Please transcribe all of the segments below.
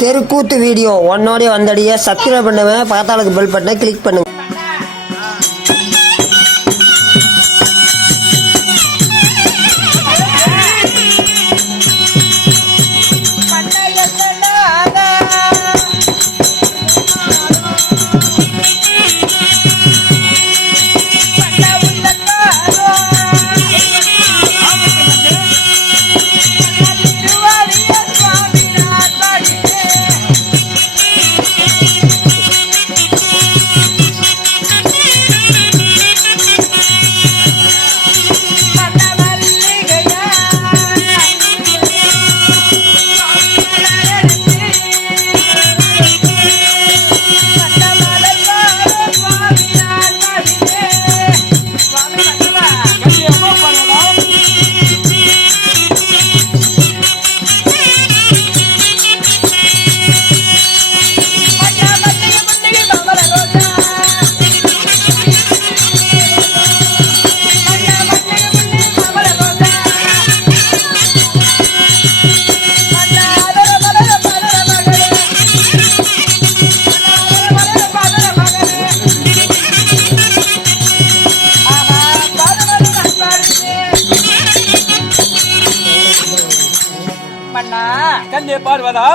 தெருக்கூத்து video ஒன்னோடய வந்தடிய subscribe பண்ணுவேன், பக்கத்தாளுக்கு bell பட்டனை கிளிக் பண்ணுங்க.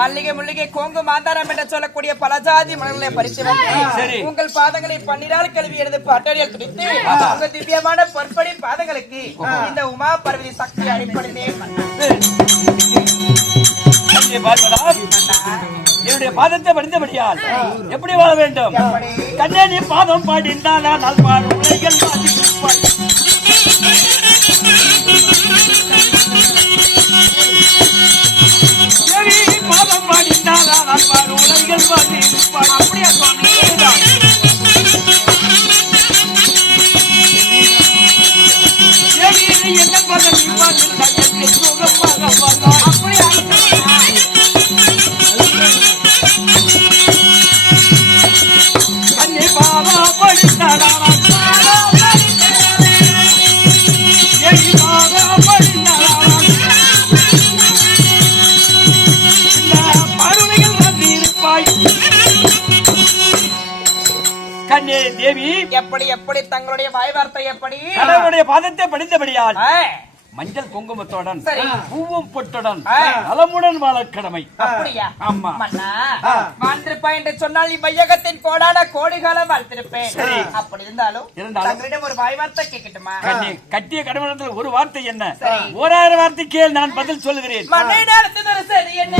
மல்லிகை முல்லிகை கோங்கு மாந்தாரம் என்று சொல்லக்கூடிய பல ஜாதி மலர்களை பறித்து உங்கள் பாதங்களை பன்னிரால் கழுவி எழுது பாட்டடியால் துடித்து உங்கள் திவ்யமான பொற்படி பாதங்களுக்கு இந்த உமா பார்வதி சக்தி அடிப்படையே என்னுடைய பாதத்தை படித்தபடியால் எப்படி வாழ வேண்டும்? கண்ணே நீ பாதம் பாடினால் நான் பாடும் உலகில் பாதம் பாடினால் நான் பாடும் உலகில் அப்படியா சுவாமி? என்ன பதம் அப்படியா கண்ணே தேவி எப்படி எப்படி தங்களுடைய வாய் வார்த்தை எப்படி கடவுளுடைய பாதத்தை படித்தபடியால் மஞ்சள் குங்குமத்துடன் பூவும் பொட்டுடன் நலமுடன் வாழ கடமை. அப்படியா? ஆமா மன்னா வாழ்ந்திருப்பா என்று சொன்னால் இவ்வையகத்தின் கோடான கோடிகாலம் வாழ்த்திருப்பேன். அப்படி இருந்தாலும் தங்களிடம் ஒரு வாய் வார்த்தை கேட்கட்டுமா? கட்டிய கடவுளத்தில் ஒரு வார்த்தை என்ன? 1000 வார்த்தை கேள், நான் பதில் சொல்லுகிறேன். மண்ணை நடத்துது ஒரு சரி என்ன?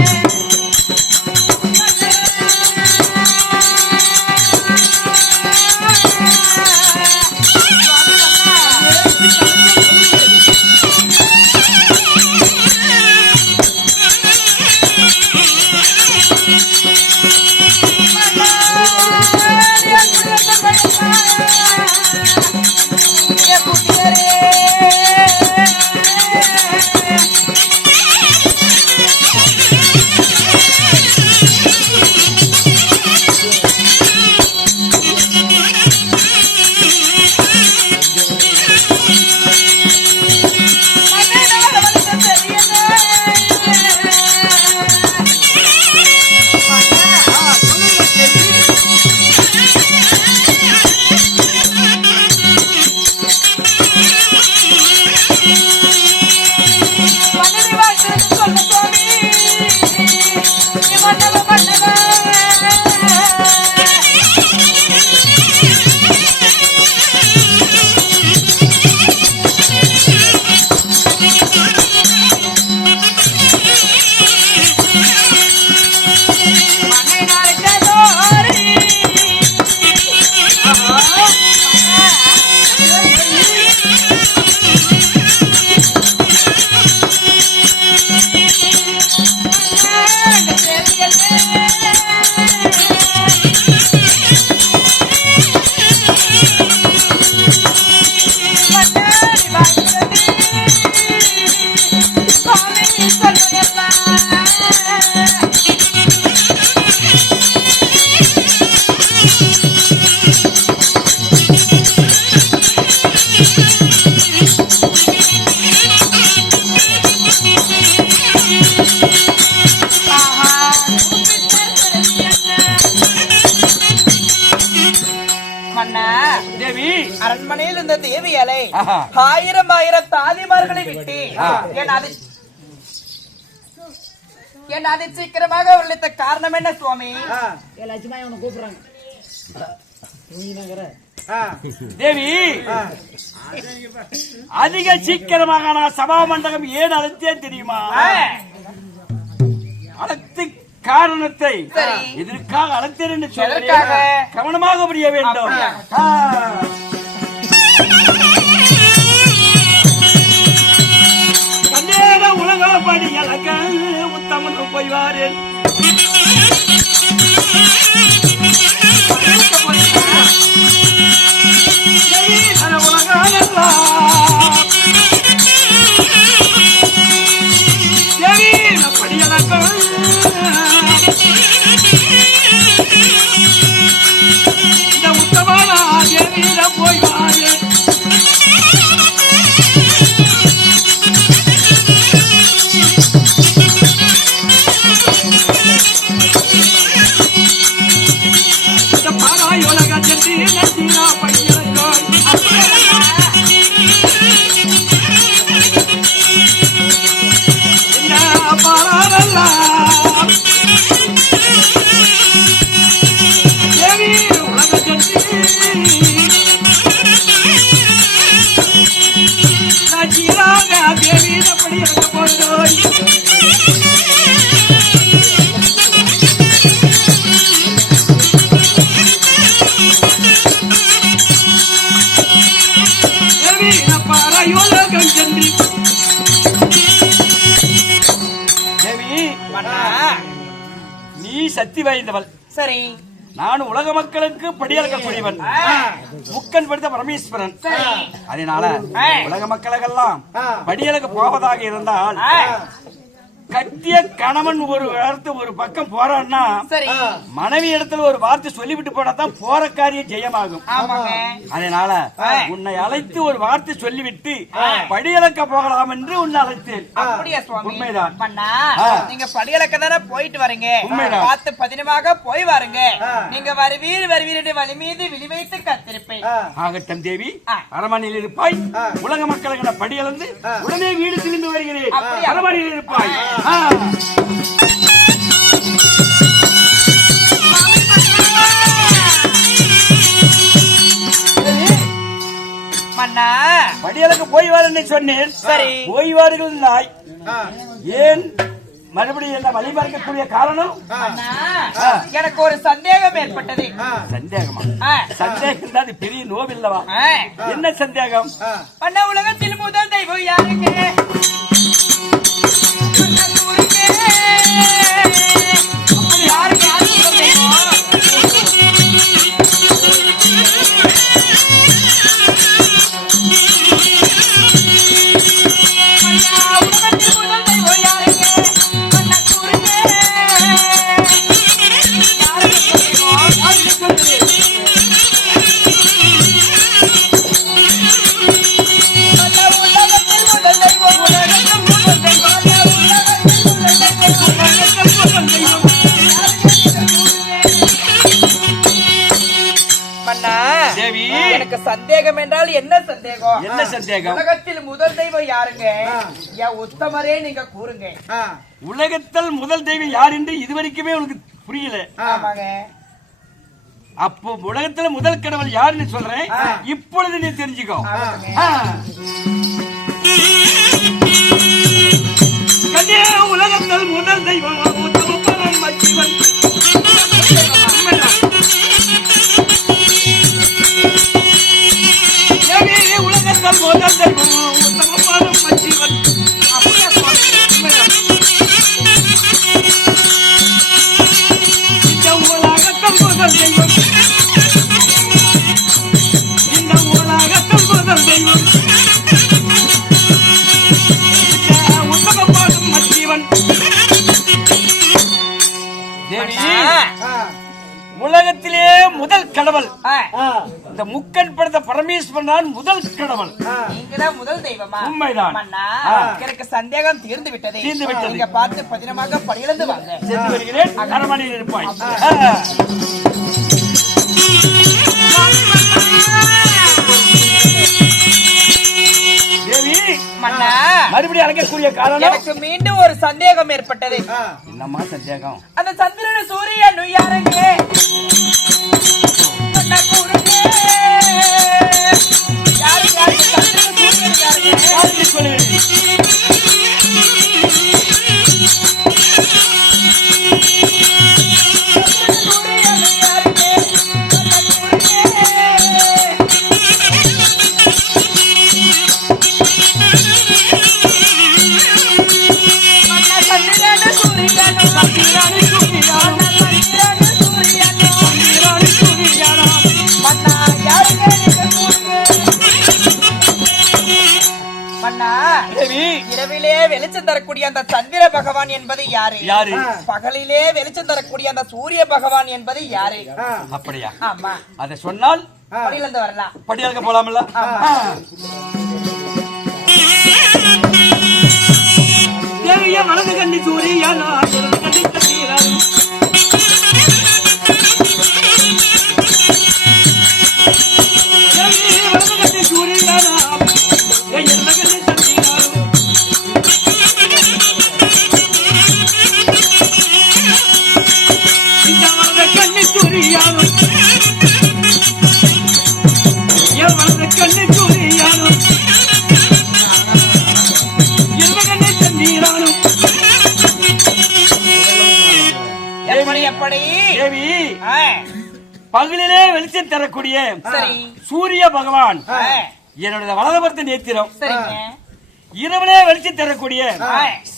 ஆயிரம் ஆயிரம் தாதிமார்களை விட்டு என் அது சீக்கிரமாக உள்ளிட்ட காரணம் என்ன சுவாமி? தேவி, அதிக சீக்கிரமாக நான் சபா மண்டபம் ஏன் அழைத்தேன் தெரியுமா? அழைத்து காரணத்தை இதற்காக அழைத்தேன் என்று சொல்ல கவனமாக புரிய வேண்டும். உலகப்படி எனக்கு உத்தமன் போய்வாரு இந்த உத்தமனா தேவியில போய்வாரு சக்தி வாய்ந்தவள். சரி, நான் உலக மக்களுக்கு படியளக்கக்கூடியவன், முக்கன் படித்த பரமேஸ்வரன். அதனால உலக மக்களுக்கெல்லாம் படியளக்க போவதாக இருந்தால் கட்டிய கணவன் ஒரு வார்த்தை ஒரு பக்கம் போறான்னா மனைவி இடத்துல ஒரு வார்த்தை சொல்லிவிட்டு போனாதான் போற காரியம் ஜெயமாகும். அதனால உன்னை அழைத்து ஒரு வார்த்தை சொல்லிவிட்டு படியளக்க போகலாம் என்று உன்னை அழைத்தேன். உண்மைதான். நீங்க படியளக்க தானே போயிட்டு வரீங்க, பார்த்து பதினமாக போய் வாருங்க. நீங்க வருவீர் வருவீர் வழி மீது விழி வைத்து காத்திருப்பேன். ஆகட்டும் தேவி, அரமனையில் இருப்பாய். உலக மக்களுக்கு நான் படியளந்து உடனே வீடு திரும்பி வருகிறேன். அரமனையில் இருப்பாய். மன்னா, படியலுக்கு போய் வாருன்னு சொன்னேன். சரி, போய் வாருங்கள் நாய். ஏன் மறுபடியும் என்ன வழி பார்க்கக்கூடிய காரணம்? எனக்கு ஒரு சந்தேகம் ஏற்பட்டது. சந்தேகமா? சந்தேகம் தான் பெரிய நோவில்லவா? என்ன சந்தேகம்? அண்ணா, உலகத்தில் முதல் தெய்வம் யாருக்கு? சந்தேகம் என்றால் என்ன சந்தேகம்? என்ன சந்தேகம்? உலகத்தில் முதல் தெய்வம் யாருங்க? உத்தமரே நீங்க கூறுங்க. உலகத்தில் முதல் தெய்வம் யார் என்று இதுவரைக்குமே உனக்கு புரியல. ஆமாங்க. அப்போ உலகத்துல முதல் கடவுள் யாருன்னு சொல்றேன், இப்பொழுது நீ தெரிஞ்சுக்கோ. உலகத்தில் முதல் தெய்வம் உலகத்தில் முதல் தெய்வம் உத்தமபாலம் மச்சிவன். இந்த உலகத்தில் முதல் தெய்வம், இந்த உலகத்தில் முதல் தெய்வம் உத்தமபாலம் மச்சிவன். உலகத்திலே முதல் கடவுள் இந்த முக்கன் படுத்த பரமேஸ்வரன் முதல் கடவுள். நீங்கதான் முதல் தெய்வமா? உண்மைதான். எனக்கு சந்தேகம் தீர்ந்து விட்டது. நீங்க பார்த்து பதினமாக படியிழந்து வாங்க. சென்று வருகிறேன். அரண்மனையில் இருப்பாய். மன்னா மறுபடியும் அழைக்கக்கூடிய காரணம் எனக்கு மீண்டும் ஒரு சந்தேகம் ஏற்பட்டது. என்னம்மா சந்தேகம்? அந்த சந்திரன் சூரியன் யாருங்க? மன்னா கூறுங்க. யாரு யாரு சந்திரன் சூரியன் யாருங்க? யாருக்கு சொல்லுங்க? இரவிலே வெளிச்சம் தரக்கூடிய அந்த சந்திர பகவான் என்பது யாரு? யாரு? பகலிலே வெளிச்சம் தரக்கூடிய அந்த சூரிய பகவான் என்பது யாரு? அப்படியா? ஆமா. அதை சொன்னால் படியில இருந்து வரலாம். படியாளுக்கு போலாம்ல? தேவிய வலது கண்ணி சூரியனா இடது கண்ணி சந்திரன். தேவிய வலது கண்ணி சூரியனா இடது கண்ணி சந்திரன். இந்த வலது கண்ணி சூரியனா வலது கண்ணி சூரியனா எப்படி தேவி பகலிலே வெளிச்சம் தரக்கூடிய சரி சூரிய பகவான் என்னுடைய வலதுபுறத்து நேத்திரம். சரிங்க. இரவிலே வெளிச்சம் தரக்கூடிய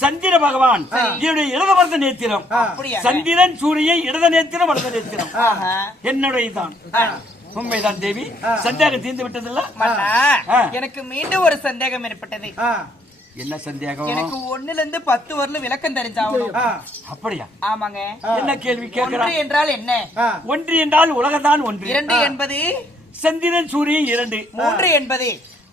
சந்திர பகவான் என்னுடைய இடதுபுறத்து நேத்திரம். அப்படியா? சந்திரன் சூரியன் இடது நேத்திரம் வலது நேத்திரம் ஆஹா. என்னுடைய தான். உண்மைதான் தேவி. சந்தேகம் தீர்ந்து விட்டதில்ல? மன்னா, எனக்கு மீண்டும் ஒரு சந்தேகம் ஏற்பட்டது. என்ன சந்தேகம்? எனக்கு 1ல இருந்து 10 வரலும் விளக்கம் தெரிஞ்சாகணும். அப்படியா? ஆமாங்க. என்ன கேள்வி ஒன்று கேட்கிறார்? என்றால் என்ன? ஒன்று என்றால் உலகத்தான் ஒன்று. 2 என்பது? சந்திரன் சூரியன் 2. 3 என்பது?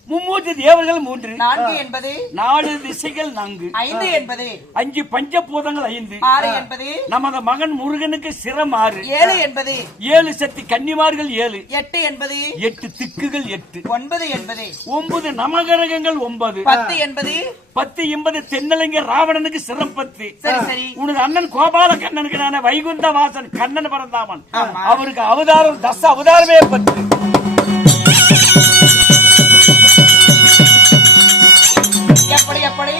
மும்மூர்த்தி தேவர்கள் 3. 4 என்பது? 4 திசைகள் 4. 5 என்பது? 5 பஞ்சபூதங்கள் 5. 6 என்பது? நமது மகன் முருகனுக்கு சிரம் 6. 7 என்பது? 7 சக்தி கன்னிமார்கள் 7. 8 என்பது? 8 திக்குகள் 8. 9 என்பது? 9 நவகிரகங்கள் 9. 10 என்பது? 10 என்பது தென்னலைங்க ராவணனுக்கு சிரம் 10. சரி சரி. உனது அண்ணன் கோபால கண்ணனுக்கு நானே வைகுந்த வாசன் கண்ணன் பிறந்தாமன். ஆமா. அவருக்கு அவதாரம் தச அவதாரமே 10. எப்படி எப்படி?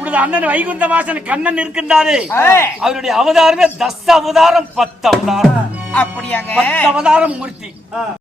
உனது அண்ணன் வைகுந்த வாசன் கண்ணன் இருக்கின்றாரே அவருடைய அவதாரமே தச அவதாரம் 10 அவதாரம். அப்படியாங்க? 10 அவதாரம் மூர்த்தி.